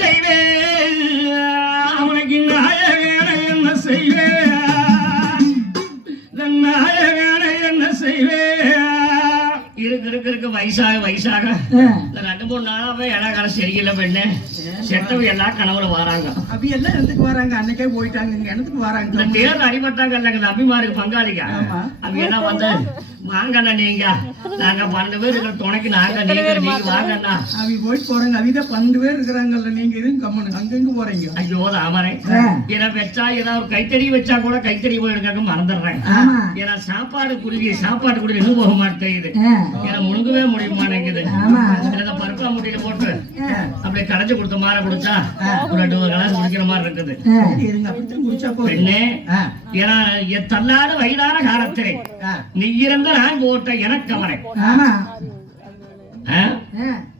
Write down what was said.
செய்வேன் அவனுக்கு நாயகன என்ன செய்வேன் நாயகன என்ன செய்வேன் இருக்கு வயசாக இந்த 2-3 நாளாவே இடம் சரியில்லை பெண்ணு செத்தவ எல்லாம் கனவுல வராங்க அப்படி எல்லாம் இடத்துக்கு வராங்க அன்னைக்கே போயிட்டாங்க இங்க இடத்துக்கு வராங்க இந்த தேர்தல் அடிபட்டாங்க இல்லைங்க அபிமாருக்கு பங்காளிங்க அவங்க எல்லாம் வந்து வாங்கண்ணா நீங்க நாங்க 12 பேர் இருக்கிற துணைக்கு நீங்க வாங்கண்ணா அவங்க போயிட்டு போறாங்க அவங்க 12 பேர் இருக்கிறாங்கல்ல நீங்க எதுவும் கம்மனு அங்கங்க போறீங்க ஐயோ தாமரை ஏன்னா வச்சா ஏதாவது ஒரு கைத்தறி வச்சா கூட கைத்தறி போயிருக்காங்க மறந்துடுறேன் ஏன்னா சாப்பாடு குருவி இன்னும் போக மாட்டேங்குது ஏன்னா முழுங்கவே முடிய மாட்டேங்குது பருப்பா முட்டையில போட்டு அப்படியே கடைச்சு கொடுத்த மாதிரி குடிச்சா ஒரு 2 கிளாஸ் குடிக்கிற மாதிரி இருக்குது பெண்ணே ஏன்னா தள்ளாத வயதான காலத்திலே நீ இருந்த நான் போட்ட எனக்கு அவரை